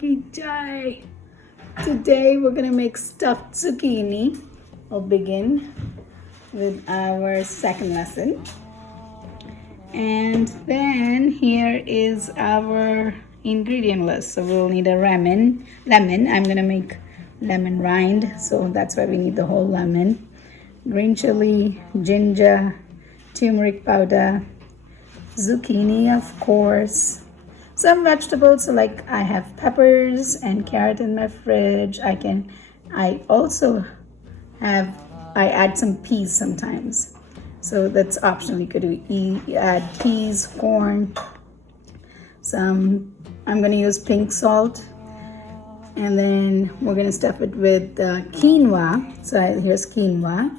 ki jai. Today we're gonna make stuffed zucchini. We'll begin with our second lesson. And then here is our ingredient list. So we'll need a lemon. I'm gonna make lemon rind, so that's why we need the whole lemon. Green chili, ginger, turmeric powder, zucchini, of course. Some vegetables, so like I have peppers and carrot in my fridge. I also add some peas sometimes. So that's optional. You could add peas, corn, I'm gonna use pink salt. And then we're gonna stuff it with quinoa. So here's quinoa.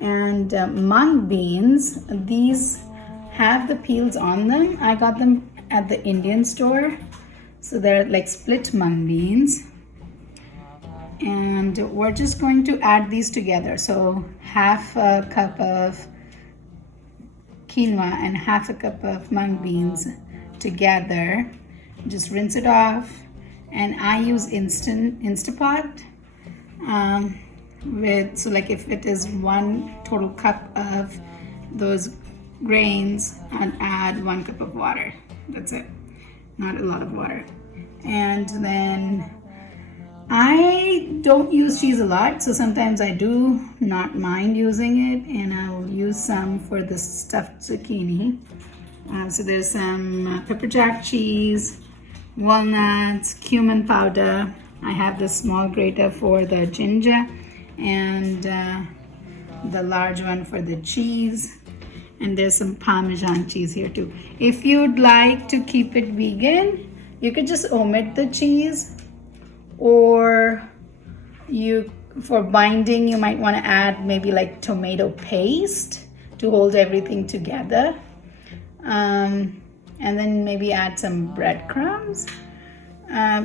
And mung beans. These have the peels on them. I got them at the Indian store. So they're like split mung beans. And we're just going to add these together. So half a cup of quinoa and half a cup of mung beans together. Just rinse it off. And I use Instapot. So like if it is 1 total cup of those grains, and add 1 cup of water. That's it. Not a lot of water. And then I don't use cheese a lot, so sometimes I do not mind using it, and I'll use some for the stuffed zucchini. So there's some pepper jack cheese, walnuts, cumin powder. I have the small grater for the ginger and the large one for the cheese. And there's some Parmesan cheese here too. If you'd like to keep it vegan, you could just omit the cheese, or for binding you might want to add maybe like tomato paste to hold everything together. And then maybe add some breadcrumbs.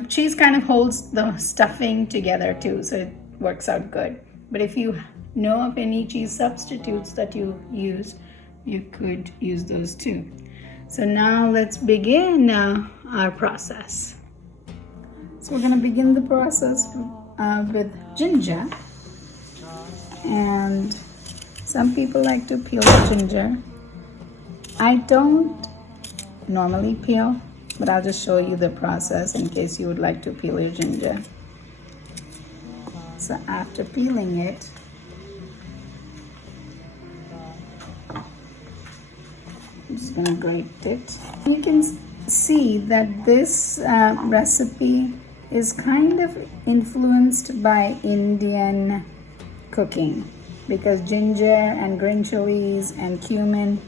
Cheese kind of holds the stuffing together too, so it works out good. But if you know of any cheese substitutes that you use, you could use those too. So now let's begin our process. So we're going to begin the process with ginger. And some people like to peel the ginger. I don't normally peel, but I'll just show you the process in case you would like to peel your ginger. So after peeling it, I'm just gonna grate it. You can see that this recipe is kind of influenced by Indian cooking, because ginger and green chilies and cumin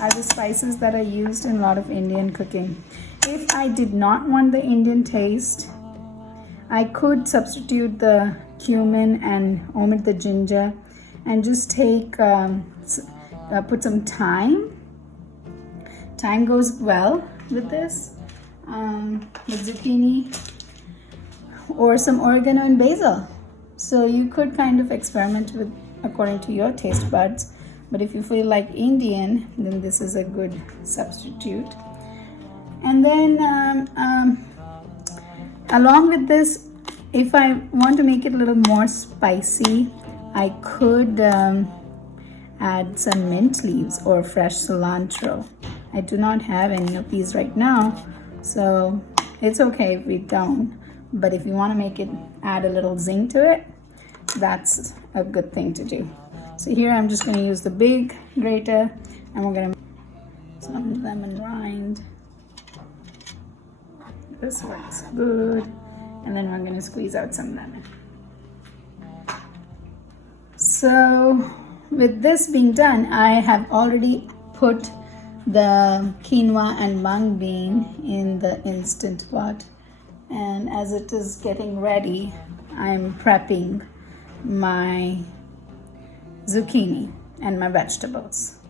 are the spices that are used in a lot of Indian cooking. If I did not want the Indian taste, I could substitute the cumin and omit the ginger and just put some thyme. Thyme goes well with this, with zucchini, or some oregano and basil. So you could kind of experiment with according to your taste buds. But if you feel like Indian, then this is a good substitute. And then along with this, if I want to make it a little more spicy, I could add some mint leaves or fresh cilantro. I do not have any of these right now, so it's okay if we don't. But if you want to make it, add a little zing to it, that's a good thing to do. So here I'm just going to use the big grater, and we're going to make some lemon rind. This looks good. And then we're going to squeeze out some lemon. So with this being done, I have already put the quinoa and mung bean in the Instant Pot. And as it is getting ready, I'm prepping my zucchini and my vegetables.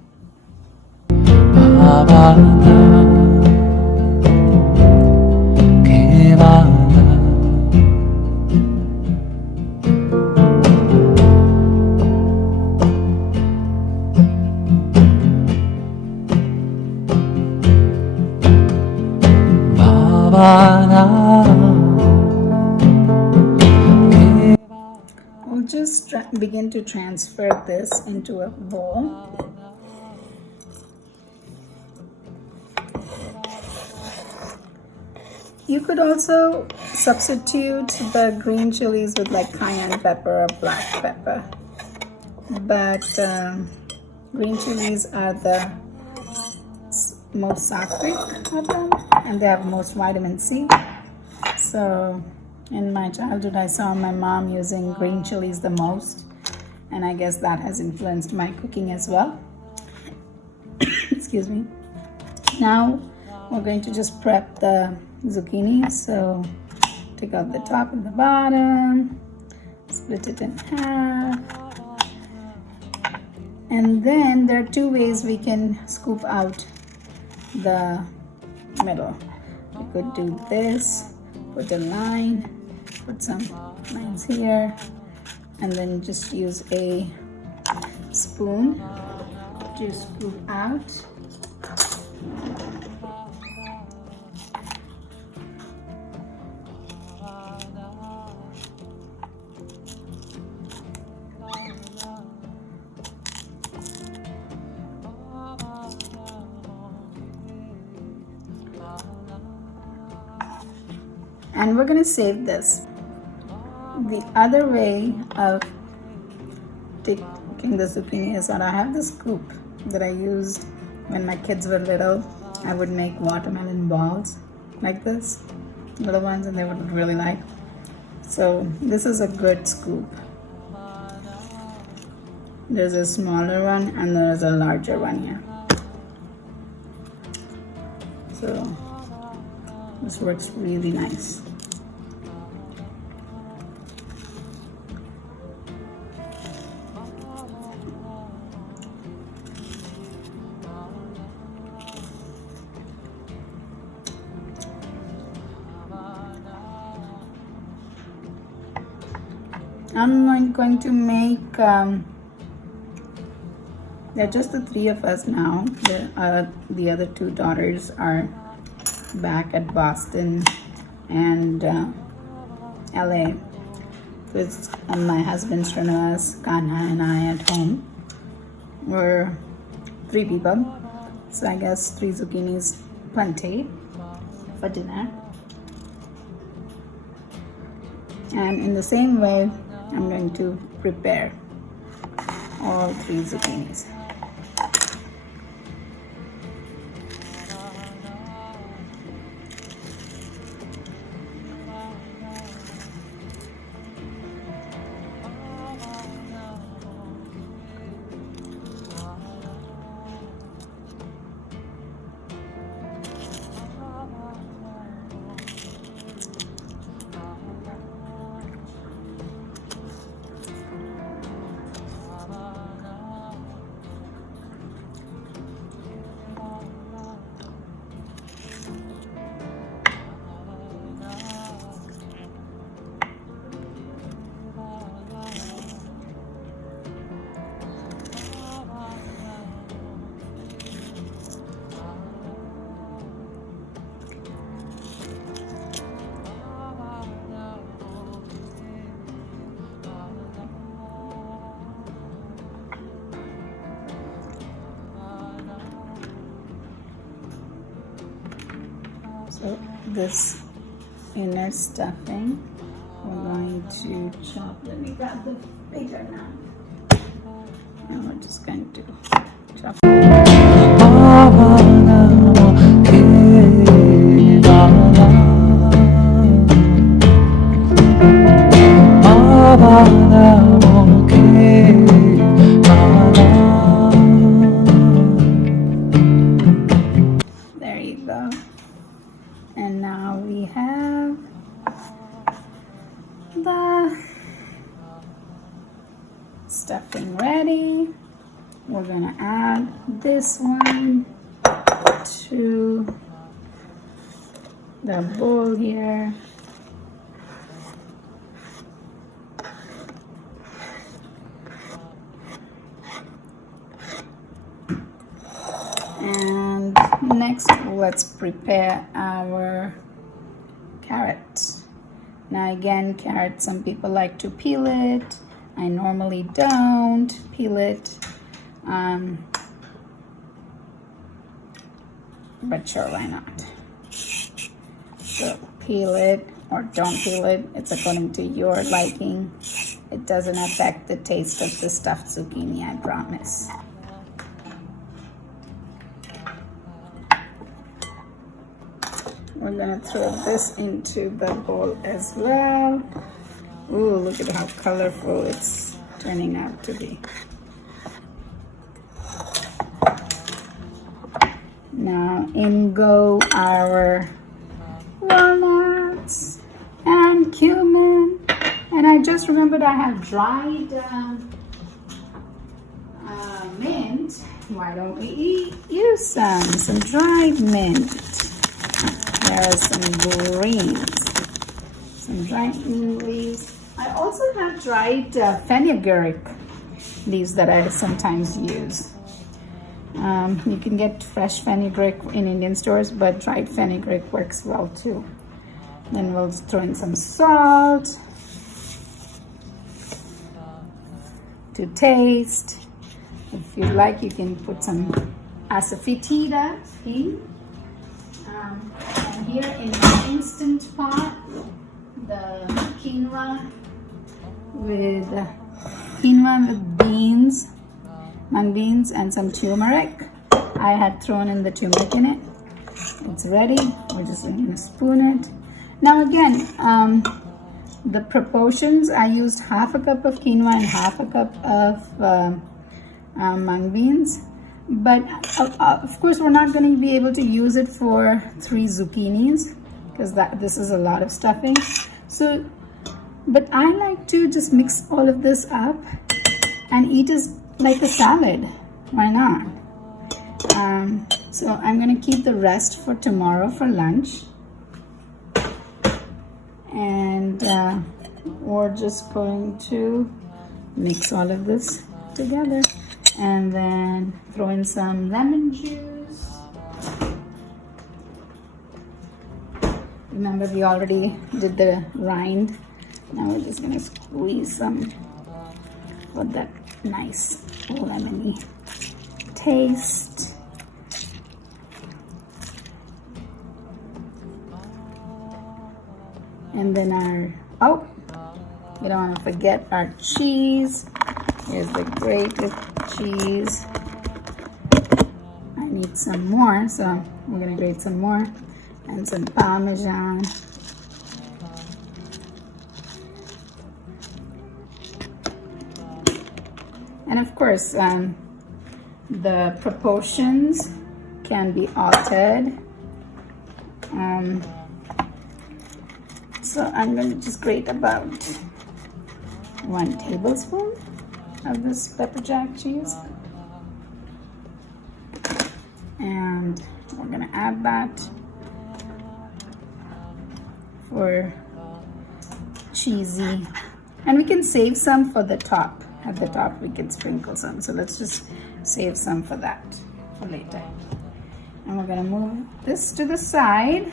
begin to transfer this into a bowl. You could also substitute the green chilies with like cayenne pepper or black pepper, but green chilies are the most Sattvik of them, and they have most vitamin C. So in my childhood, I saw my mom using green chilies the most, and I guess that has influenced my cooking as well. Excuse me. Now we're going to just prep the zucchini. So take out the top and the bottom, split it in half, and then there are two ways we can scoop out the middle. We could do this, put a line, put some lines here, and then just use a spoon to scoop out. And we're gonna save this. The other way of taking the zucchini is that I have this scoop that I used when my kids were little. I would make watermelon balls like this, little ones, and they would really like. So this is a good scoop. There's a smaller one and there's a larger one here. So this works really nice. I'm going to make, there are just the three of us now. The other two daughters are back at Boston and LA with my husband Srinivas, Kanha, and I at home. We're 3 people, so I guess 3 zucchinis plenty for dinner. And in the same way, I'm going to prepare all 3 zucchinis. So this inner stuffing, we're going to chop. Let me grab the bigger knife. And we're just going to chop. There you go. And now we have the stuffing ready. We're gonna add this one to the bowl here. And next, let's prepare our carrot. Now again, carrot, some people like to peel it, I normally don't peel it, but sure, why not? So peel it or don't peel it, it's according to your liking. It doesn't affect the taste of the stuffed zucchini, I promise. We're gonna throw this into the bowl as well. Ooh, look at how colorful it's turning out to be. Now in go our walnuts and cumin. And I just remembered I have dried mint. Why don't we use some dried mint? There are some dried green leaves. I also have dried fenugreek leaves that I sometimes use. You can get fresh fenugreek in Indian stores, but dried fenugreek works well too. Then we'll throw in some salt to taste. If you like, you can put some asafoetida in. And here in the instant pot, the quinoa with beans, mung beans, and some turmeric. I had thrown in the turmeric in it. It's ready. We're just going to spoon it. Now again, the proportions, I used half a cup of quinoa and half a cup of mung beans. But of course, we're not going to be able to use it for 3 zucchinis because this is a lot of stuffing. So, but I like to just mix all of this up and eat it like a salad. Why not? So I'm going to keep the rest for tomorrow for lunch. And we're just going to mix all of this together and then throw in some lemon juice. Remember, we already did the rind. Now we're just going to squeeze some for that nice lemony taste. And then we don't want to forget our cheese. Here's the grated cheese. I need some more, so we're gonna grate some more. And some Parmesan. And of course, the proportions can be altered. So I'm going to just grate about 1 tablespoon of this pepper jack cheese. And we're going to add that for cheesy. And we can save some for the top. At the top we can sprinkle some. So let's just save some for that for later. And we're going to move this to the side.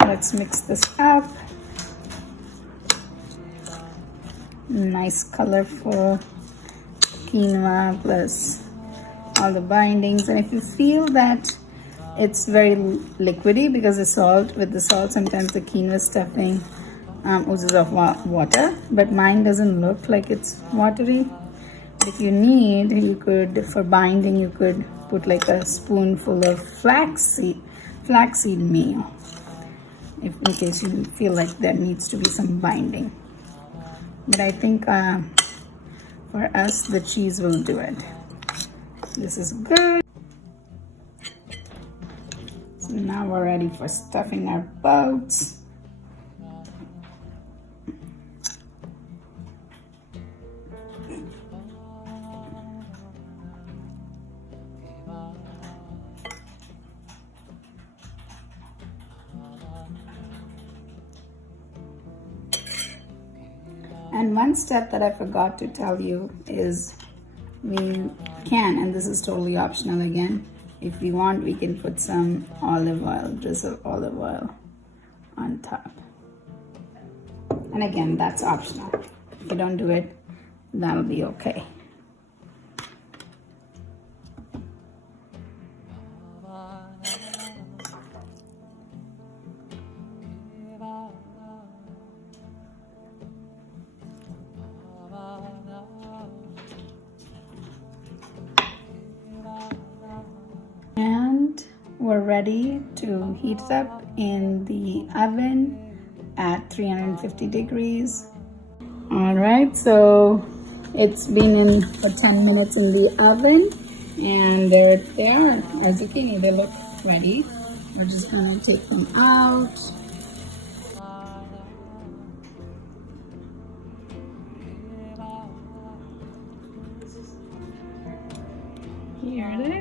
Let's mix this up. Nice colorful quinoa plus all the bindings. And if you feel that it's very liquidy because the salt, with the salt sometimes the quinoa stuffing oozes off water, but mine doesn't look like it's watery. If you need, you could, for binding, you could put like a spoonful of flaxseed meal, if in case you feel like there needs to be some binding. But I think for us the cheese will do it. This is good. So now we're ready for stuffing our boats. And one step that I forgot to tell you is we can, and this is totally optional again, if we want, we can put some olive oil, drizzle olive oil on top. And again, that's optional. If you don't do it, that'll be okay. And we're ready to heat it up in the oven at 350 degrees. All right, so it's been in for 10 minutes in the oven, and there they are, our zucchini. They look ready. We're just gonna take them out. Here they